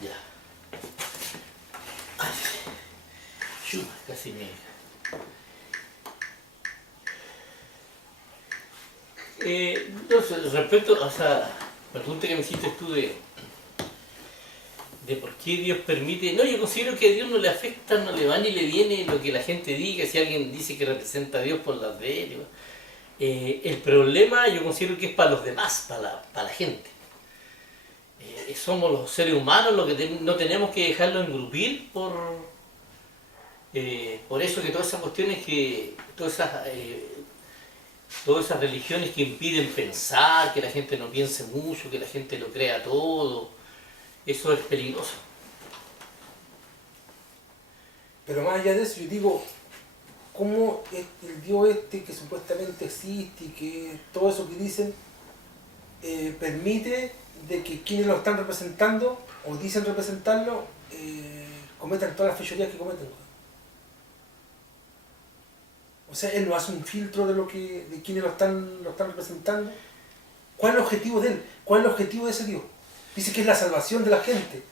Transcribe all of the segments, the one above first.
Ya. Ay, chuta, casi me... Entonces, respecto a esa pregunta que me hiciste tú de por qué Dios permite... No, yo considero que a Dios no le afecta, no le va ni le viene lo que la gente diga, si alguien dice que representa a Dios por las de él. El problema yo considero que es para los demás, para la gente. Somos los seres humanos los que no tenemos que dejarlo engrupir por eso que todas esas cuestiones que... Todas esas religiones que impiden pensar, que la gente no piense mucho, que la gente lo crea todo, eso es peligroso. Pero más allá de eso, yo digo, ¿cómo el Dios que supuestamente existe y que todo eso que dicen permite de que quienes lo están representando o dicen representarlo cometan todas las fechorías que cometen? O sea, él no hace un filtro de quienes lo están representando. ¿Cuál es el objetivo de él? ¿Cuál es el objetivo de ese Dios? Dice que es la salvación de la gente.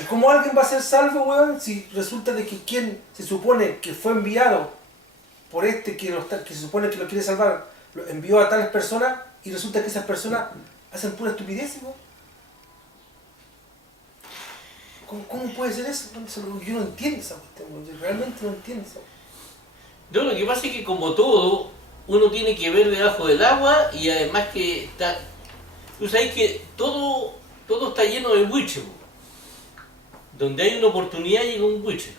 ¿Y cómo alguien va a ser salvo, weón, si resulta de que quien se supone que fue enviado por que se supone que lo quiere salvar, lo envió a tales personas y resulta que esas personas hacen pura estupidez, weón? ¿Cómo puede ser eso? Yo no entiendo esa cuestión, weón. Yo realmente no entiendo esa cuestión. No, lo que pasa es que como todo, uno tiene que ver debajo del agua y además que está... Tú sabes que todo está lleno de buitres. Donde hay una oportunidad llega un buitre.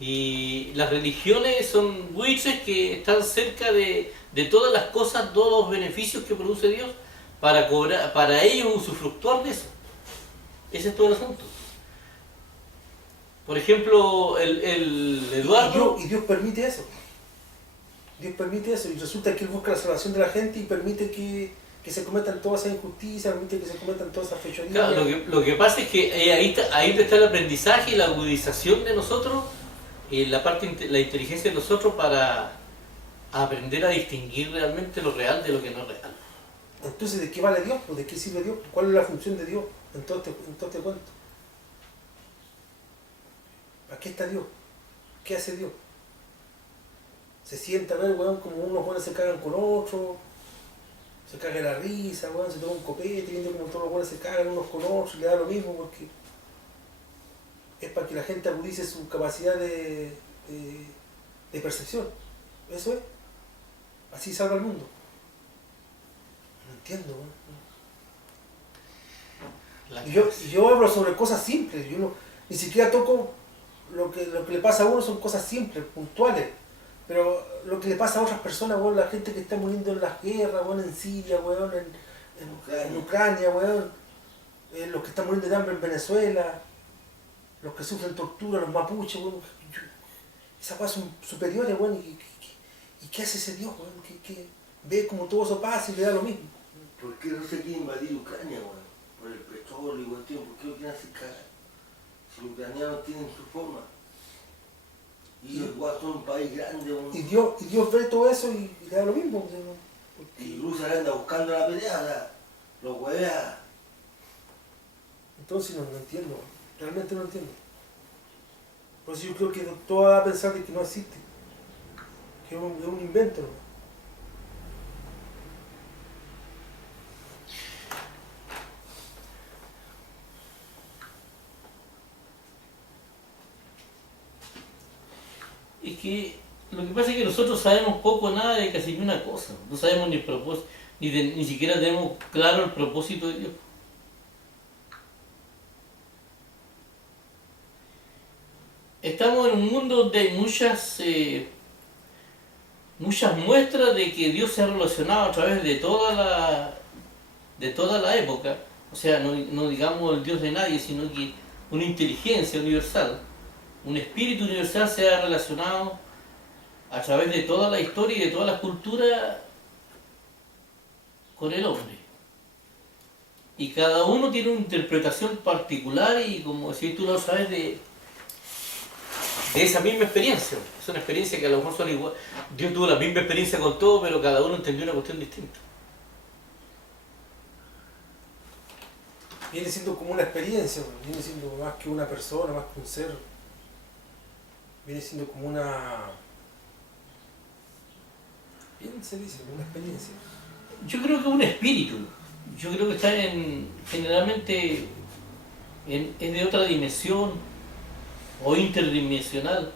Y las religiones son buitres que están cerca de todas las cosas, todos los beneficios que produce Dios para ellos usufructuar de eso. Ese es todo el asunto. Por ejemplo, el Eduardo... Y Dios permite eso. Dios permite eso. Y resulta que Él busca la salvación de la gente y permite que se cometan todas esas injusticias, permite que se cometan todas esas fechorías. Claro, lo que pasa es que ahí está el aprendizaje y la agudización de nosotros, la inteligencia de nosotros para aprender a distinguir realmente lo real de lo que no es real. Entonces, ¿de qué vale Dios? ¿De qué sirve Dios? ¿Cuál es la función de Dios en todo este cuento? ¿Para qué está Dios? ¿Qué hace Dios? Se sienta a ver, weón, como unos buenos se cagan con otros, se caga la risa, weón, se toma un copete, viendo como todos los buenos se cagan unos con otros, y le da lo mismo porque es para que la gente agudice su capacidad de percepción. Eso es. Así salva el mundo. No entiendo, weón. Y yo hablo sobre cosas simples, yo ni siquiera toco lo que le pasa a uno, son cosas simples, puntuales, pero lo que le pasa a otras personas, weón, la gente que está muriendo en las guerras, weón, en Siria, weón, en Ucrania, weón, los que están muriendo de hambre en Venezuela, los que sufren tortura, los mapuches, weón, esas cosas son superiores, weón, ¿y qué hace ese Dios, weón? ¿Qué ve como todo eso pasa y le da lo mismo? ¿Por qué no se quiere invadir Ucrania, weón? Por el petróleo y cuestión, ¿por qué lo quieren hacer cagar? Si los ucranianos tienen su forma. Y los igual son un país grande, weón. Y Dios ve todo eso y le da lo mismo. Y Rusia le anda buscando la pelea, o sea, los huevea. Entonces no entiendo, realmente no entiendo. Por eso yo creo que todo va a pensar de que no existe, que es un invento, ¿no? Es que lo que pasa es que nosotros sabemos poco o nada de casi ni una cosa. No sabemos ni el propósito, ni siquiera tenemos claro el propósito de Dios. Estamos en un mundo donde hay muchas muestras de que Dios se ha relacionado a través de toda la época. O sea, no digamos el Dios de nadie, sino que una inteligencia universal, un espíritu universal se ha relacionado a través de toda la historia y de todas las culturas con el hombre. Y cada uno tiene una interpretación particular y, como decís tú, lo sabes de esa misma experiencia. Es una experiencia que a lo mejor son igual. Dios tuvo la misma experiencia con todo, pero cada uno entendió una cuestión distinta. viene siendo como una experiencia, viene siendo más que una persona, más que un ser, viene siendo como una, bien se dice, una experiencia. Yo creo que es un espíritu. Yo creo que está generalmente es de otra dimensión o interdimensional,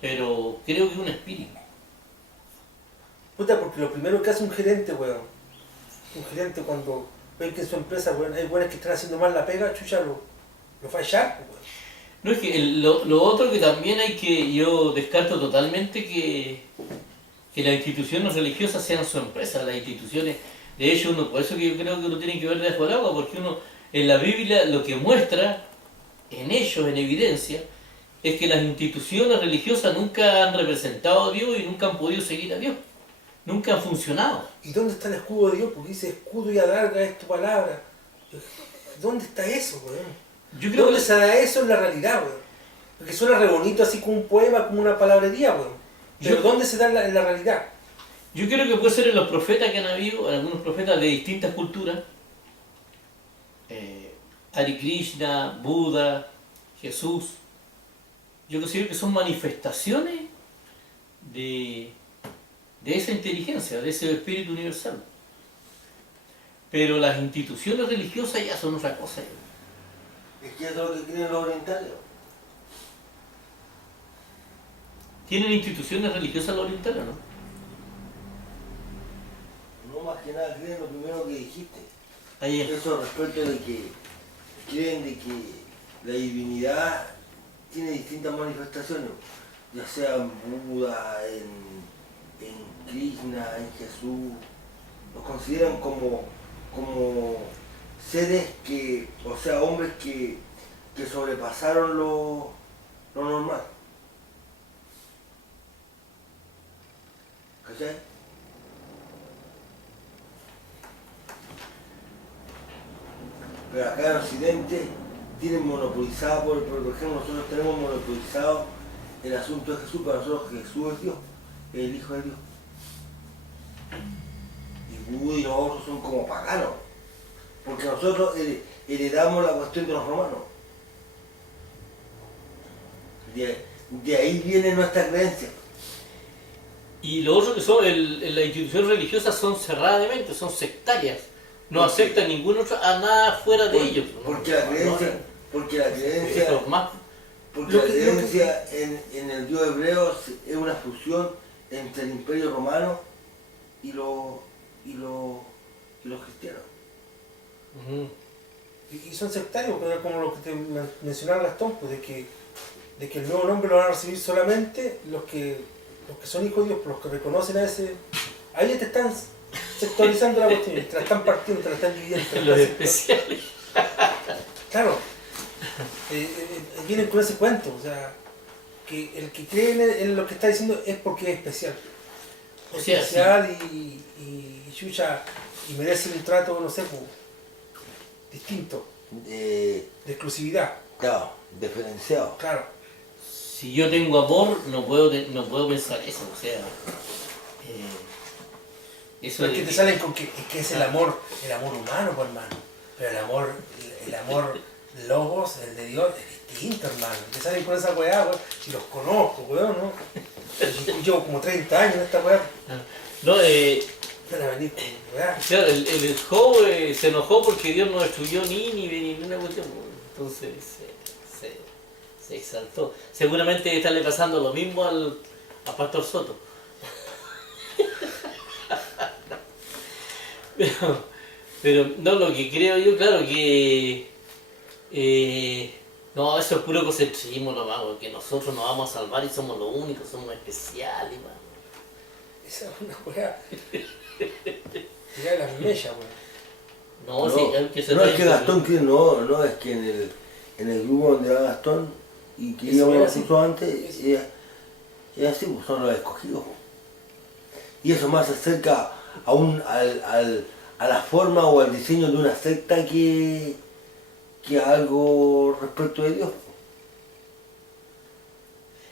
pero creo que es un espíritu. Puta, porque lo primero que hace un gerente, weón, un gerente cuando ve que en su empresa, weón, hay weones que están haciendo mal la pega, chucha, lo va a echar, weón. No, es que lo otro que también yo descarto totalmente que las instituciones religiosas sean su empresa, las instituciones, de hecho por eso que yo creo que uno tiene que ver debajo del agua, porque uno en la Biblia lo que muestra en ellos, en evidencia, es que las instituciones religiosas nunca han representado a Dios y nunca han podido seguir a Dios, nunca han funcionado. ¿Y dónde está el escudo de Dios? Porque dice escudo y adarga es tu palabra. ¿Dónde está eso, weón? Yo creo ¿Dónde que se da eso en la realidad, weón? Porque suena re bonito así como un poema, como una palabrería, weón. Pero ¿dónde se da en la realidad? Yo creo que puede ser en los profetas que han habido, en algunos profetas de distintas culturas, Hare Krishna, Buda, Jesús. Yo considero que son manifestaciones de esa inteligencia, de ese espíritu universal. Pero las instituciones religiosas ya son otra cosa. Es que eso es lo que creen los orientales. ¿Tienen instituciones religiosas los orientales, no? No, más que nada creen lo primero que dijiste. Ahí Eso respecto de que creen de que la divinidad tiene distintas manifestaciones, ya sea en Buda, en Krishna, en Jesús. Los consideran como seres que, o sea, hombres que sobrepasaron lo normal. ¿Cachai? Pero acá en Occidente tienen monopolizado, por ejemplo, nosotros tenemos monopolizado el asunto de Jesús. Para nosotros Jesús es Dios, el Hijo de Dios. Y Buda y nosotros son como paganos, porque nosotros heredamos la cuestión de los romanos. De ahí viene nuestra creencia. Y lo otro que son, las instituciones religiosas son cerradas de mente, son sectarias. No aceptan ningún otro a nada fuera de ellos. Porque la creencia, porque la creencia, Eso, más, porque la creencia en el Dios hebreo es una fusión entre el Imperio Romano y los cristianos. Y son sectarios, pero era como lo que te mencionaba Gastón, pues de que el nuevo nombre lo van a recibir solamente los que son hijos de Dios, los que reconocen a ese. Ahí ya te están sectorizando la cuestión, te la están partiendo, te la están dividiendo. los especiales. Claro, vienen con ese cuento, o sea, que el que cree en lo que está diciendo es porque es especial. Es O sea, especial y chucha, y merece un trato, no sé, pues, distinto, de exclusividad. Claro, diferenciado. Claro. Si yo tengo amor, no puedo pensar eso, o sea... eso Porque te salen con que es el amor humano, pues, hermano. Pero el amor logos, el de Dios, es distinto, hermano. Te salen con esa weá, weón. Si los conozco, weón, ¿no? Yo llevo como 30 años en esta weá. No, Van a venir con weá. claro, el Job se enojó porque Dios no destruyó Nínive ni una cuestión, entonces se exaltó. Seguramente estarle pasando lo mismo a Pastor Soto. Pero no, lo que creo yo, claro que no, eso es puro egocentrismo nomás, porque nosotros nos vamos a salvar y somos los únicos, somos especiales, man. Esa es una weá. Tirar las mechas, weón. No, No, sí, que se no es trae- que Gastón que no, es que en el grupo donde va Gastón y que Eso íbamos era así. nosotros antes, es así, pues son los escogidos. Pues. Y eso más se acerca a la forma o al diseño de una secta que a algo respecto de Dios.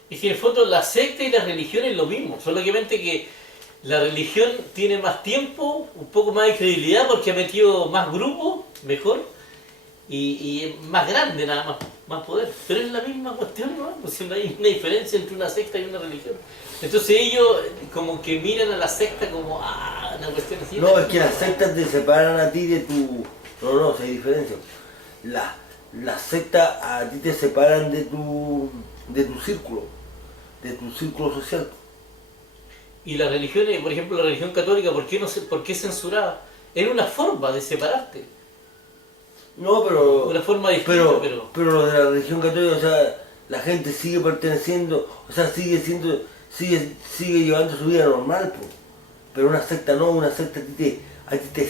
Es que en el fondo la secta y la religión es lo mismo, solamente que la religión tiene más tiempo, un poco más de credibilidad porque ha metido más grupos, mejor, y es más grande nada más, más poder. Pero es la misma cuestión, ¿no? Pues si no hay una diferencia entre una secta y una religión. Entonces ellos como que miran a la secta como, una cuestión así. No, es que las sectas te separan a ti de tu... No, si hay diferencia. Las sectas a ti te separan de tu círculo social. Y las religiones, por ejemplo la religión católica, ¿por qué censuraba? Era una forma de separarte. No, pero... Una forma distinta, pero lo de la religión católica, o sea, la gente sigue perteneciendo, o sea, sigue llevando su vida normal, po. Pero una secta no, una secta a ti te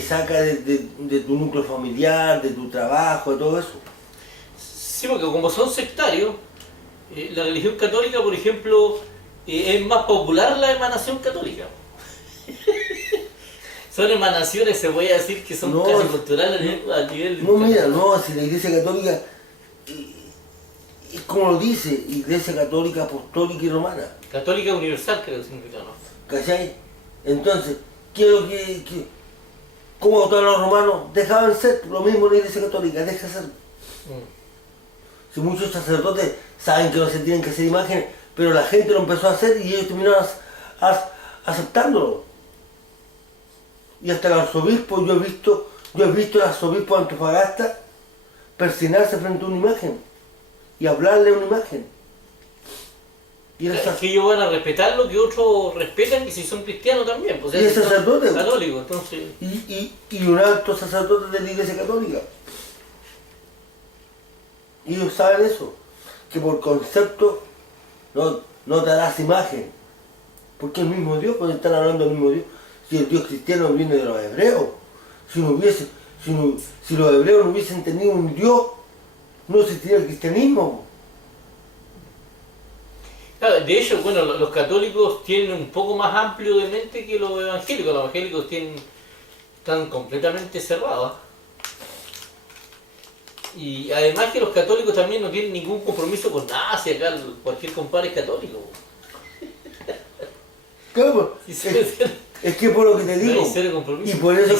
saca de tu núcleo familiar, de tu trabajo, de todo eso. Sí, porque como son sectarios, la religión católica, por ejemplo, es más popular la emanación católica. Son emanaciones, se puede decir, que son casi culturales a nivel... No, mira, no, si la Iglesia Católica, es como lo dice, Iglesia Católica, Apostólica y Romana. Católica universal, creo que significa, ¿no? ¿Cachai? Entonces, ¿cómo todos los romanos dejaban ser? Lo mismo la Iglesia Católica, deja ser. Si muchos sacerdotes saben que no se tienen que hacer imágenes, pero la gente lo empezó a hacer y ellos terminaron aceptándolo. Y hasta el arzobispo, yo he visto al arzobispo de Antofagasta persignarse frente a una imagen y hablarle a una imagen. Y es que ellos van a respetar lo que otros respetan, que si son cristianos también, pues, y el sacerdote católico, entonces... y un alto sacerdote de la Iglesia Católica. Y ellos saben eso, que por concepto no te harás imagen, porque el mismo Dios, cuando están hablando del mismo Dios, si el Dios cristiano viene de los hebreos, si los hebreos no hubiesen tenido un Dios, no existiría el cristianismo. Claro, de hecho, bueno, los católicos tienen un poco más amplio de mente que los evangélicos están completamente cerrados. Y además que los católicos también no tienen ningún compromiso con nada, si acá cualquier compadre es católico. Claro, es que por lo que te digo, y por eso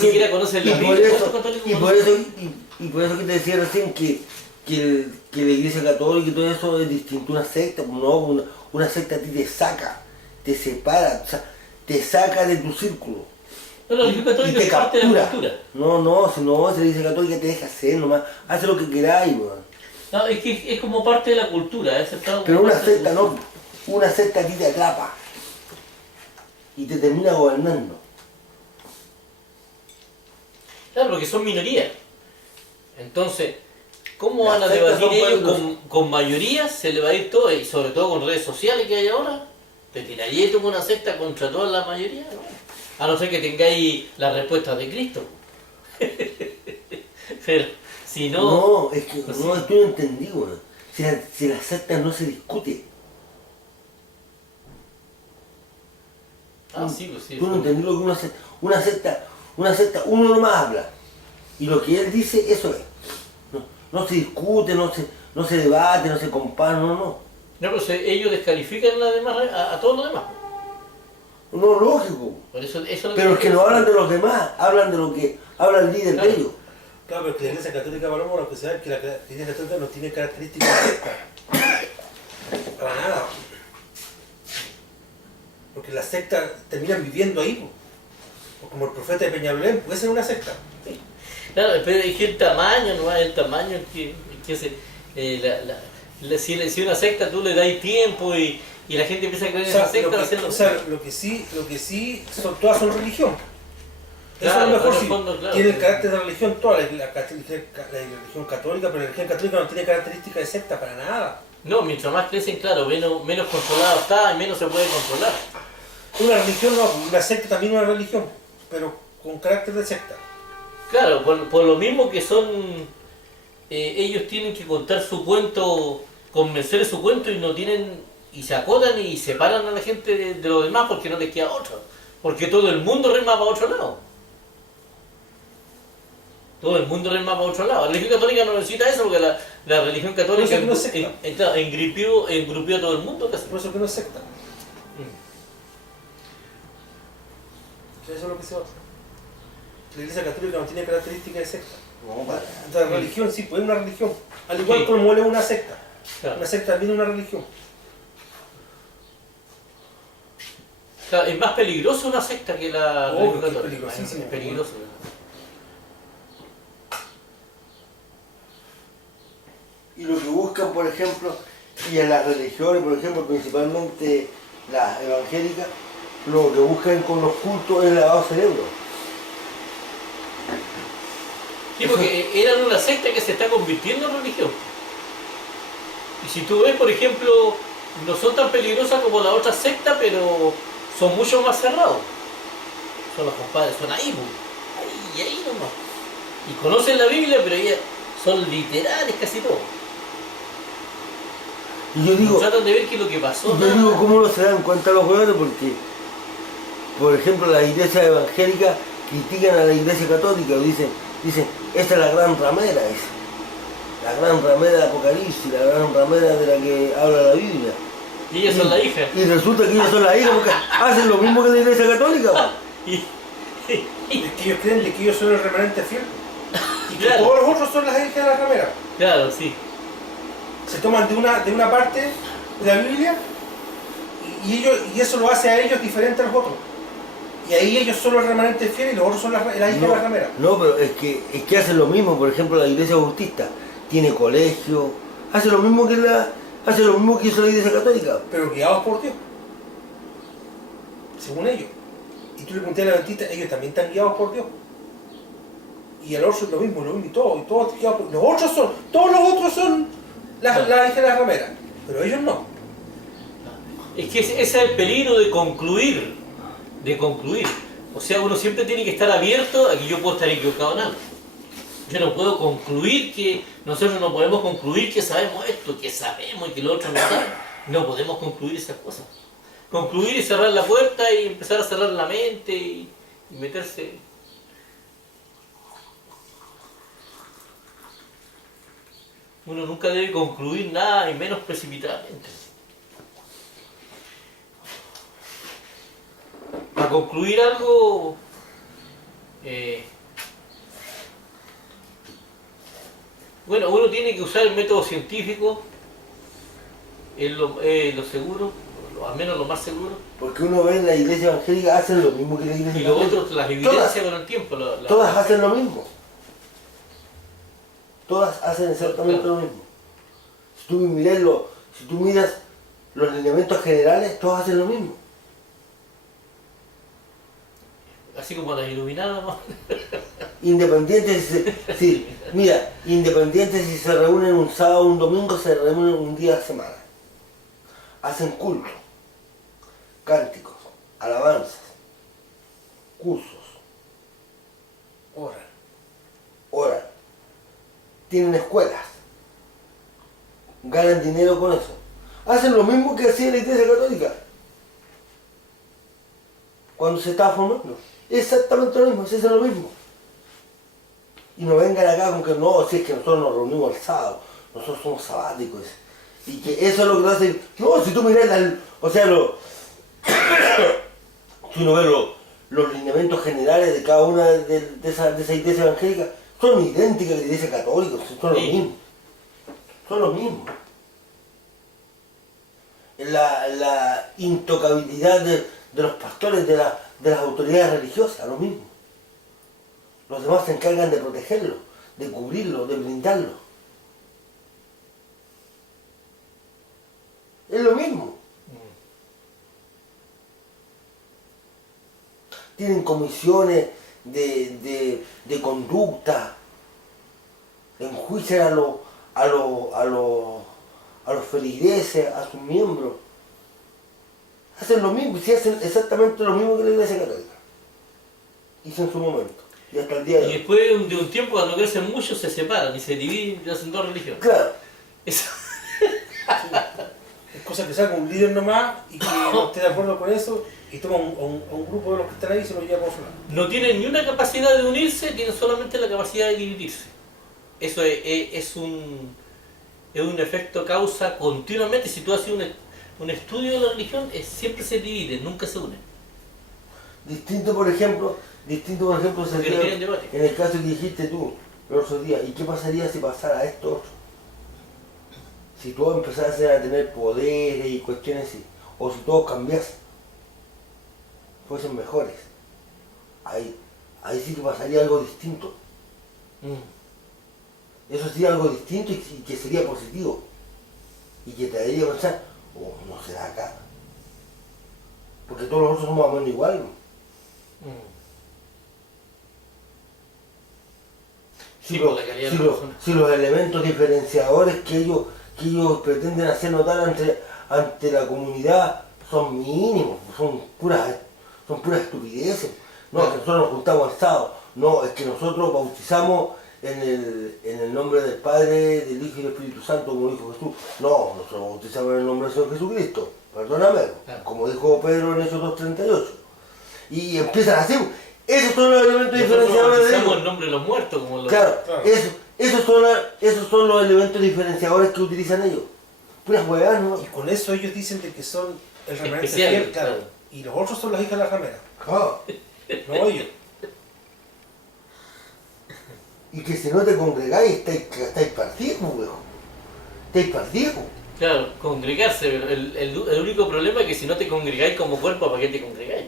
que te decía recién que la Iglesia Católica y todo eso es distinto a una secta, no, una secta a ti te saca, te separa, o sea, te saca de tu círculo. No, la religión católica es parte de la cultura. No, si la Iglesia Católica te deja hacer nomás, haz lo que queráis, weón. No, es que es como parte de la cultura, es aceptado. Pero una secta no, una secta a ti te atrapa y te termina gobernando. Claro, porque son minorías. Entonces, ¿cómo van a debatir ellos con mayoría? Se le va a ir todo, y sobre todo con redes sociales que hay ahora. ¿Te tiraría tú con una secta contra toda la mayoría? ¿No? A no ser que tengáis la respuesta de Cristo. Pero si no... No, es que no entendí, weón. Si la secta no se discute. Sí, pues sí. Tú no entendí lo que una secta, uno nomás habla. Y lo que él dice, eso es. No se discute, no se debate, no se compara, no. No, pero ellos descalifican a todos los demás. No, lógico. Por eso pero es que no hablan de los demás, hablan de lo que habla el líder de ellos. Claro, pero es que la Iglesia Católica, Paloma, lo que se ve es que la Iglesia Católica no tiene características de secta. Para nada. Porque las sectas terminan viviendo ahí, o como el profeta de Peñalolén, puede ser una secta. Claro, pero es que el tamaño, no es el tamaño que hace. Si una secta tú le das tiempo y la gente empieza a creer en esa secta, lo que sí todas son religión. Eso claro, es lo mejor, sí, fondo, claro, tiene el carácter de religión toda la religión católica, pero la religión católica no tiene características de secta para nada. No, mientras más crecen, claro, menos controlado está y menos se puede controlar. Una religión no, una secta también es una religión, pero con carácter de secta. Claro, por lo mismo que son, ellos tienen que contar su cuento, convencer su cuento y se acotan y separan a la gente de los demás porque no les queda otra. Porque todo el mundo rema para otro lado. Todo el mundo rema para otro lado. La religión católica no necesita eso porque la religión católica engrupió a todo el mundo casi. Por eso que no es secta. Eso es lo que se va a hacer. La Iglesia Católica no tiene características de secta. No, para. La religión sí, pues es una religión. Al igual Sí. como es una secta. Claro. Una secta también es una religión. Claro, es más peligroso una secta que la Oh, religión que es católica. peligrosísimo. Es peligroso. Y lo que buscan, por ejemplo, y en las religiones, por ejemplo, principalmente las evangélicas, lo que buscan con los cultos es lavado de cerebro. Sí, porque eran una secta que se está convirtiendo en religión. Y si tú ves, por ejemplo, no son tan peligrosas como las otras sectas, pero son mucho más cerrados. Son los compadres, son ahí, pues. Ahí nomás. Y conocen la Biblia, pero ellas son literales casi todo. Y yo digo, Tratan de ver qué es lo que pasó. yo digo, ¿cómo no se dan cuenta los huevones? Porque, por ejemplo, las iglesias evangélicas critican a la iglesia católica, dicen, esta es la gran ramera, la gran ramera de Apocalipsis, la gran ramera de la que habla la Biblia. Y ellas son la hija. Y resulta que ellos son las hijas porque hacen lo mismo que la iglesia católica. Y, Es que ellos creen de que ellos son el remanente fiel. Y que Claro. todos los otros son las hijas de la ramera. claro, sí. Se toman de una parte de la Biblia y eso lo hace a ellos diferente a los otros. Y ahí ellos son los remanentes fieles y los otros son las hijas de la ramera. No, pero es que hacen lo mismo. Por ejemplo, la iglesia bautista tiene colegio, hace lo mismo que hizo la iglesia católica. Pero guiados por Dios. Según ellos. Y tú le preguntas a la adventista, ellos también están guiados por Dios. Y el otro es lo mismo, y todos guiados por todos los otros son las hijas de la ramera. Pero ellos no. Es que ese es el peligro de concluir. O sea, uno siempre tiene que estar abierto a que yo puedo estar equivocado en algo. Yo no puedo concluir que, nosotros no podemos concluir que sabemos esto, que sabemos y que lo otro no sabe. No podemos concluir esas cosas. Concluir y cerrar la puerta y empezar a cerrar la mente y meterse. Uno nunca debe concluir nada y menos precipitadamente. Para concluir algo, bueno, uno tiene que usar el método científico, es lo seguro, al menos lo más seguro, Porque uno ve en la iglesia evangélica hacen lo mismo que la iglesia y lo católica. otro, las evidencias con el tiempo. Todas hacen lo mismo. Todas hacen exactamente Claro. lo mismo. Si tú miras los lineamientos generales, todos hacen lo mismo. Así como las iluminadas, ¿no? Independientes, independientes si se reúnen un sábado o un domingo, se reúnen un día a la semana. Hacen culto, cánticos, alabanzas, cursos, oran, tienen escuelas, ganan dinero con eso. Hacen lo mismo que hacía la iglesia católica cuando se estaba formando. Exactamente lo mismo, se hace lo mismo. Y no vengan acá con que no, si es que nosotros nos reunimos el sábado, nosotros somos sabáticos. Y que eso es lo que nos hace. No, si tú miras si uno ve los lineamientos generales de cada una de esa iglesia evangélica, son idénticas a la iglesia católica, son los mismos. Son los mismos. La intocabilidad de los pastores, de las autoridades religiosas, lo mismo. Los demás se encargan de protegerlo, de cubrirlo, de blindarlo. Es lo mismo. Tienen comisiones de conducta, enjuician a los feligreses, a sus miembros. Hacen lo mismo, sí, hacen exactamente lo mismo que la iglesia católica. Hizo en su momento. Y hasta el día de Y hoy. después de un tiempo, cuando crecen mucho, se separan y se dividen y hacen dos religiones. Claro. Eso. Es cosa que saca un líder nomás y que no esté de acuerdo con eso y toma a un grupo de los que están ahí y se lo lleva por su lado. No tienen ni una capacidad de unirse, tienen solamente la capacidad de dividirse. Eso es un efecto causa continuamente. Si tú haces un estudio de la religión, siempre se dividen, nunca se unen. Distinto, por ejemplo, Distinto, por ejemplo, Porque no sería tienen debate. en el caso que dijiste tú el otro día, ¿y qué pasaría si pasara esto otro? Si todos empezasen a tener poderes y cuestiones así, o si todos cambiasen, fuesen mejores, ahí sí que pasaría algo distinto. Eso sería algo distinto y que sería positivo. Y que te haría pensar, oh, no será acá. Porque todos nosotros somos más o menos iguales. Sí, por la calidad de la persona. Si los elementos diferenciadores que ellos pretenden hacer notar ante la comunidad son mínimos, son puras estupideces. No, es que nosotros nos juntamos al sábado. No, es que nosotros bautizamos en el nombre del Padre, del Hijo y del Espíritu Santo, como dijo Jesús. No, nosotros bautizamos en el nombre del Señor Jesucristo. Perdóname, como dijo Pedro en Hechos 2:38. Y empiezan así. Esos son los elementos diferenciadores de ellos. El nombre de los muertos, como Claro, esos son los elementos diferenciadores que utilizan ellos. Puras huevadas, ¿no? Y con eso ellos dicen de que son el remanente Especial, fiel, claro. claro. Y los otros son las hijas de la ramera. Ah, No ellos. y que si no te congregáis, estáis partidos, weón. Estáis partidos. Claro, congregarse, pero el único problema es que si no te congregáis como cuerpo, ¿para qué te congregáis?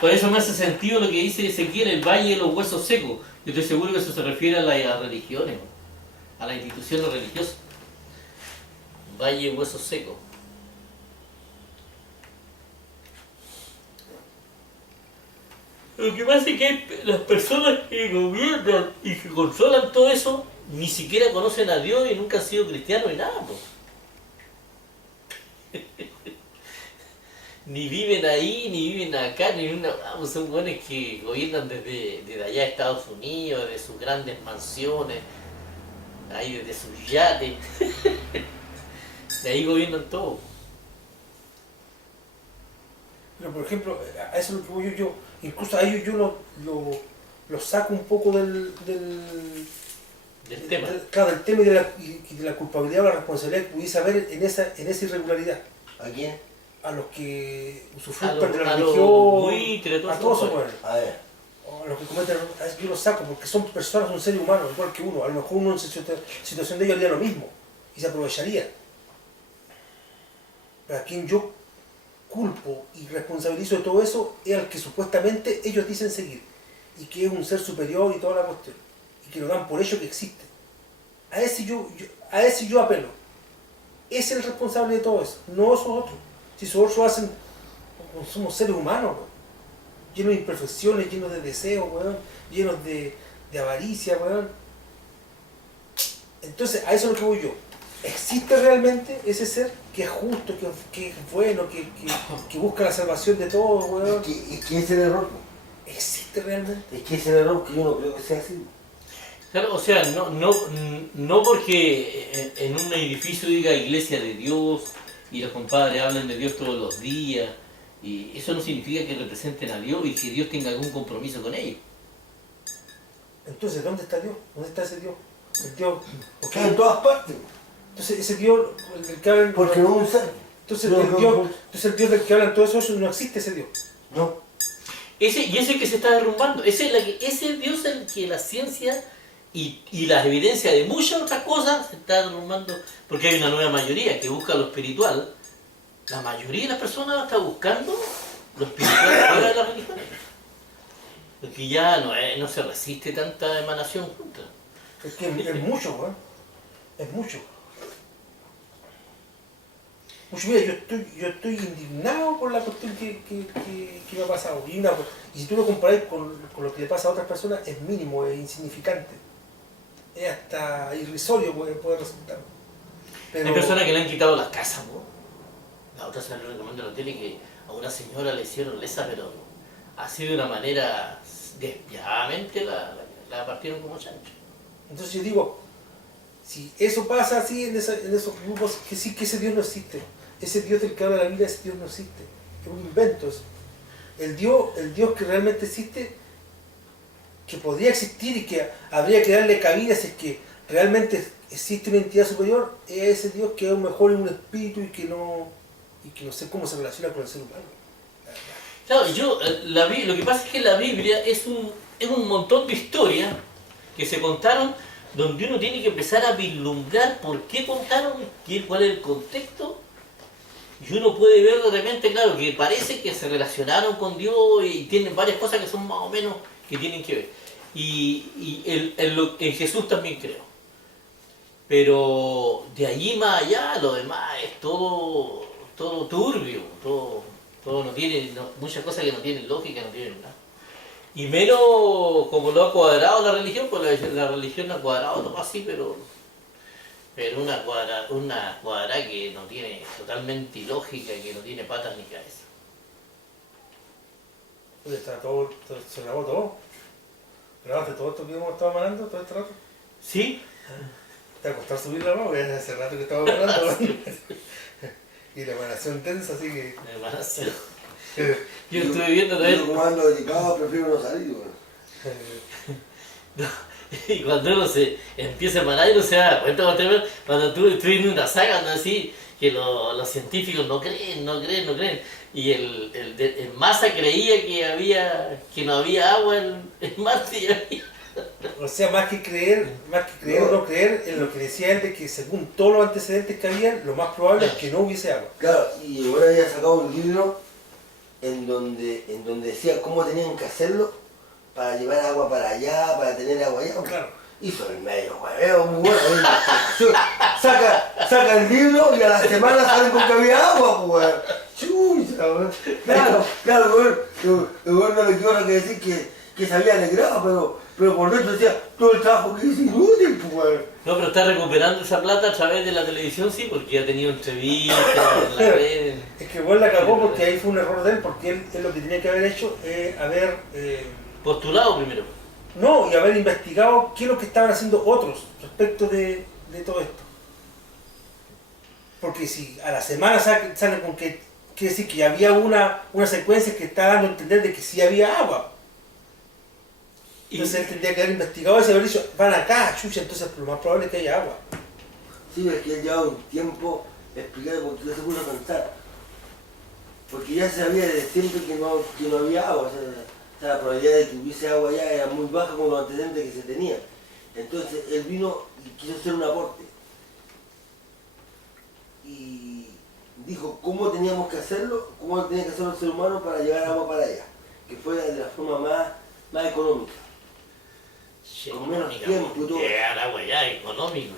Por eso me hace sentido lo que dice Ezequiel, el valle de los huesos secos. Yo estoy seguro que eso se refiere a las religiones, a las instituciones religiosas. Valle de huesos secos. Lo que pasa es que las personas que gobiernan y que controlan todo eso ni siquiera conocen a Dios y nunca han sido cristianos ni nada, po. Ni viven ahí, ni viven acá, ni una... Vamos, son buenos que gobiernan desde allá de Estados Unidos, desde sus grandes mansiones, ahí desde sus yates. De ahí gobiernan todo. Pero por ejemplo, a eso es lo que voy yo. Incluso a ellos yo lo saco un poco del tema. Claro, del tema y de la culpabilidad o la responsabilidad que pudiese haber en esa irregularidad. ¿A quién? A los que A usufructan los- de la a los religión, buitres, a todos esos buenos. buenos. A ver. O a los que cometen, a eso yo los saco porque son personas, son seres humanos, igual que uno. A lo mejor uno en situación de ellos haría lo mismo y se aprovecharía. Pero a quien yo culpo y responsabilizo de todo eso es al que supuestamente ellos dicen seguir y que es un ser superior y toda la cuestión y que lo dan por hecho que existe. A ese yo apelo. Es el responsable de todo eso, no esos otros. Si esos otros hacen, somos seres humanos, weón, llenos de imperfecciones, llenos de deseos, weón, llenos de avaricia, weón. Entonces, a eso es lo que voy yo. ¿Existe realmente ese ser que es justo, que es bueno, que busca la salvación de todos, weón? Es que ese es el error. ¿Existe realmente? Es que ese es el error que yo no creo que sea así. Claro, o sea, no porque en un edificio diga Iglesia de Dios y los compadres hablen de Dios todos los días, y eso no significa que representen a Dios y que Dios tenga algún compromiso con ellos. Entonces, ¿dónde está Dios? ¿Dónde está ese Dios? El Dios, Está en todas partes. entonces ese Dios del que hablan, Porque no es un ser. entonces, No, entonces el Dios del que hablan todo eso no existe ese Dios. No. Ese que se está derrumbando, ese Dios es el que la ciencia y la evidencia de muchas otras cosas se está derrumbando, porque hay una nueva mayoría que busca lo espiritual. La mayoría de las personas está buscando lo espiritual fuera de las religiones. Porque ya no se resiste tanta emanación junta. Es que es mucho, weón. Es mucho. Mucho, mira, yo estoy indignado por la cuestión que me ha pasado. Y si tú lo comparas con lo que le pasa a otras personas, es mínimo, es insignificante. Es hasta irrisorio puede resultar. Pero, Hay personas que le han quitado las casas, ¿no? La otra se le recomendó en la tele que a una señora le hicieron lesa, pero así de una manera despiadadamente la partieron como chancho. entonces yo digo, si eso pasa así en esos grupos, que sí que ese Dios no existe. Ese Dios del que habla la Biblia, ese Dios no existe. Es un invento eso. El Dios que realmente existe, que podría existir y que habría que darle cabida si es que realmente existe una entidad superior, es ese Dios que a lo mejor es un espíritu y que no sé cómo se relaciona con el ser humano. Claro, lo que pasa es que la Biblia es un montón de historias que se contaron donde uno tiene que empezar a vislumbrar por qué contaron, cuál es el contexto, y uno puede ver de repente, claro, que parece que se relacionaron con Dios y tienen varias cosas que son más o menos que tienen que ver. Y en Jesús también creo. Pero de allí más allá, lo demás es todo turbio, todo no tiene, muchas cosas que no tienen lógica, no tienen nada. Y menos como lo ha cuadrado la religión, pues la religión ha cuadrado todo así, pero una cuadrada que no tiene totalmente ilógica, que no tiene patas ni cabeza. Oye, está todo, se grabó todo. ¿Grabaste todo esto que hemos estado hablando todo este rato? ¿Sí? Te va a costar subirla, ¿no? Porque hace rato que estaba hablando. Y la emanación tensa, así que... La emanación. Yo estuve viendo también... Yo como ando delicado, prefiero no salir, bueno. No, y cuando uno se empieza a emanar y no se da cuenta, cuando tú estás viendo una saga, ¿no? Así, que los científicos no creen. Y el Massa creía que no había agua en Marte y había. O sea, más que creer o no creer en lo que decía él de que según todos los antecedentes que había, lo más probable es que no hubiese agua. Claro, y ahora había sacado un libro en donde decía cómo tenían que hacerlo para llevar agua para allá, para tener agua allá. Claro. Hizo el medio hueveo, muy bueno. Saca el libro y a la semana salen con que había agua, pues. Chucha, weón. Claro, weón. El weón no le quiero que decir que se había alegrado, pero por dentro decía todo el trabajo que hice inútil, pues. No, pero está recuperando esa plata a través de la televisión, sí, porque ha tenido entrevistas en la red. Es que igual la cagó porque ahí fue un error de él, porque él lo que tenía que haber hecho es haber... Postulado primero. No, y haber investigado qué es lo que estaban haciendo otros respecto de todo esto. Porque si a la semana sale con que quiere decir que había una secuencia que está dando a entender de que sí había agua. Entonces él tendría que haber investigado eso y haber dicho, van acá, chucha, entonces lo más probable es que haya agua. Sí, es que él lleva un tiempo explicando por qué se puso a pensar. Porque ya se sabía desde siempre que no había agua. O sea, la probabilidad de que hubiese agua allá era muy baja con los antecedentes que se tenían. Entonces él vino y quiso hacer un aporte. Y dijo cómo teníamos que hacerlo, cómo tenía que hacerlo el ser humano para llevar agua para allá. Que fuera de la forma más económica. Sí, con menos tiempo y todo. Llegar agua ya, económico.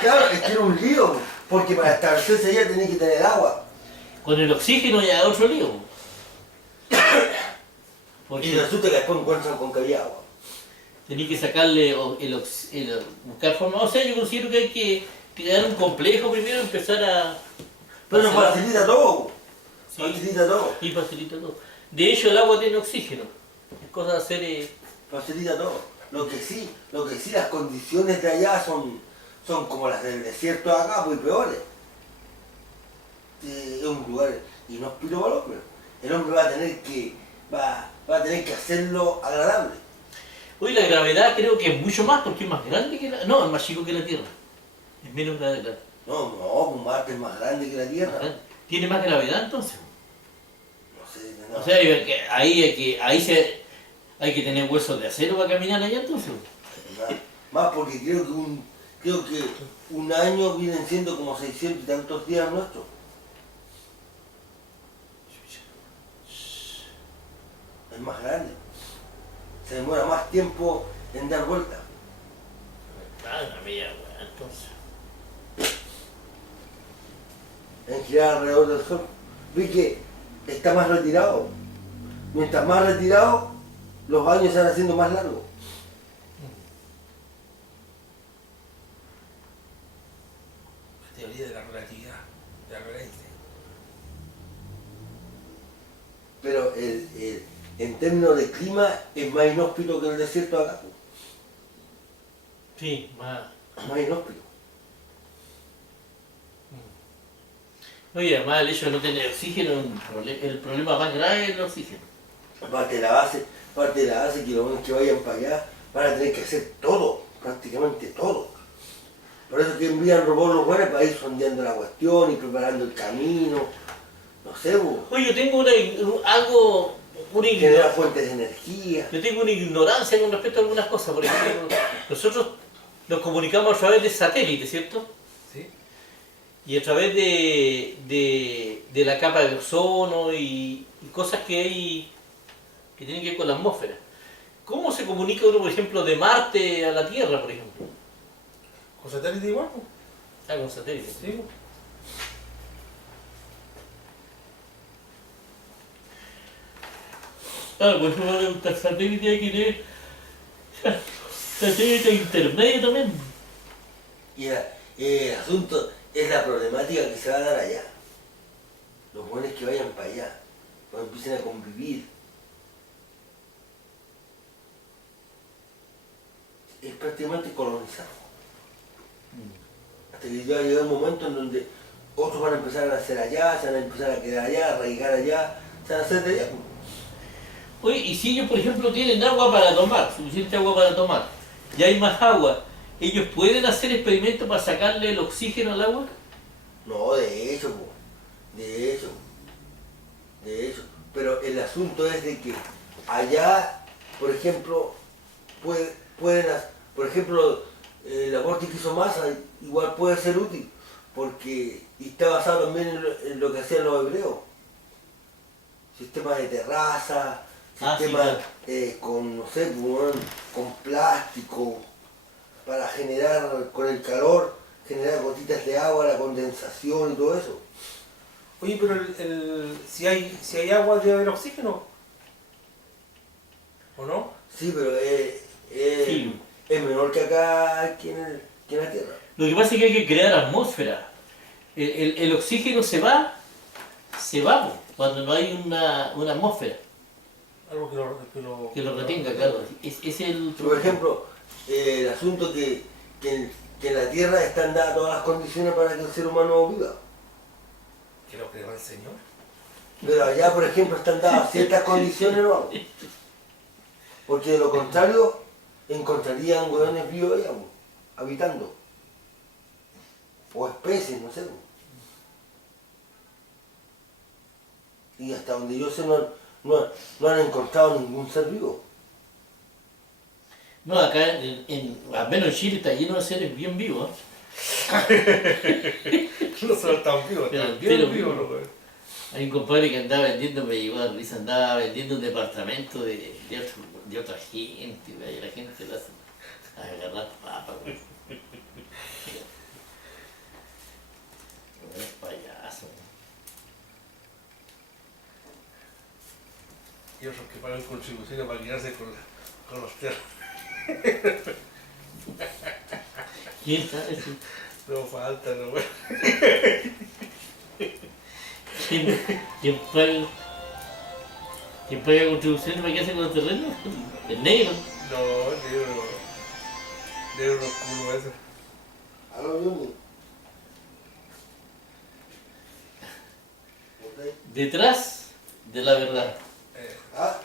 Claro, es que era un lío, porque para establecerse allá tenía que tener agua. Con el oxígeno ya es otro lío. Porque Y resulta que después encuentran con que había agua. tenía que sacarle buscar forma. O sea, yo considero que hay que crear un complejo primero, empezar a... Pero facilita todo. Sí. Facilita todo. Y facilita todo. De hecho, el agua tiene oxígeno. Es cosa de hacer... Facilita todo. Lo que sí, las condiciones de allá son como las del desierto de acá, pues peores. Es un lugar inhóspito para el hombre. El hombre va a tener que hacerlo agradable. Hoy la gravedad creo que es mucho más porque es más grande que la... No, es más chico que la Tierra. Es menos gravedad. No, pues Marte es más grande que la Tierra. ¿Tiene más gravedad entonces? No sé, no. O sea, hay que tener huesos de acero para caminar allá entonces. Más porque creo que un año vienen siendo como 600 y tantos días nuestros. Es más grande. Se demora más tiempo en dar vuelta. Una milla, weón, entonces. En girar alrededor del Sol. Vi que está más retirado. Mientras más retirado, los años se van haciendo más largos. La teoría de la relatividad, de Albert Einstein. Pero en términos de clima es más inhóspito que el desierto de acá. Sí, más... Más inhóspito. Oye, además el hecho de no tener oxígeno, el problema más grave es el oxígeno. Parte de la base que los buenos que vayan para allá van a tener que hacer todo, prácticamente todo. Por eso que envían robots los buenos para ir sondeando la cuestión y preparando el camino. No sé, vos, Oye, yo tengo algo, una generar ignorancia. fuentes de energía. Yo tengo una ignorancia con respecto a algunas cosas. Por ejemplo, nosotros nos comunicamos a través de satélite, ¿cierto? ¿Sí? Y a través de la capa de ozono y cosas que hay que tienen que ver con la atmósfera. ¿Cómo se comunica uno, por ejemplo, de Marte a la Tierra, por ejemplo? ¿Con satélite igual? Pues. Ah, con satélite. Sí, pues. Claro, pues un satélite hay que tener satélite intermedio también. Y el asunto es la problemática que se va a dar allá. Los buenos que vayan para allá, cuando empiecen a convivir. Es prácticamente colonizar. Hasta que ya llega un momento en donde otros van a empezar a nacer allá, se van a empezar a quedar allá, a arraigar allá, se van a hacer de allá. Oye, y si ellos, por ejemplo, tienen agua para tomar, suficiente agua para tomar, y hay más agua, ¿ellos pueden hacer experimentos para sacarle el oxígeno al agua? No, de hecho, po, de hecho. Pero el asunto es de que allá, por ejemplo, por ejemplo, el aporte que hizo Massa igual puede ser útil, porque y está basado también en lo que hacían los hebreos. Sistemas de terraza, sistemas con, no sé, con plástico, para generar, con el calor, generar gotitas de agua, la condensación y todo eso. Oye, pero si hay agua debe haber oxígeno. ¿O no? Sí, pero Sí. es menor que acá, aquí en la Tierra. Lo que pasa es que hay que crear atmósfera. El oxígeno se va po, cuando no hay una atmósfera Algo que lo retenga, claro. Es el... Por ejemplo, el asunto que en la Tierra están dadas todas las condiciones para que el ser humano viva. Que lo creó el Señor. Pero allá, por ejemplo, están dadas ciertas condiciones, ¿no? Porque de lo contrario, encontrarían hueones vivos allá, po, habitando. O especies, no sé. Po. Y hasta donde yo sé, no han encontrado ningún ser vivo. No, acá, al menos en Chile está lleno de seres bien vivos. No solo están vivos, Pero están bien entero vivos, vivo. güey. Hay un compadre que andaba vendiendo, me llegó a la risa, andaba vendiendo un departamento de otra gente, güey, y la gente la hace agarrar papas, güey. Es payaso. Y otros que pagan contribuciones para quedarse con los tierras. ¿Quién sabe si- No falta, no, güey. quién paga? ¿Quién paga contribuciones para quedarse con los terrenos? El negro. No, negro los culos esos. ¿A lo mismo? ¿Ok? Detrás de la verdad. ¿Ah?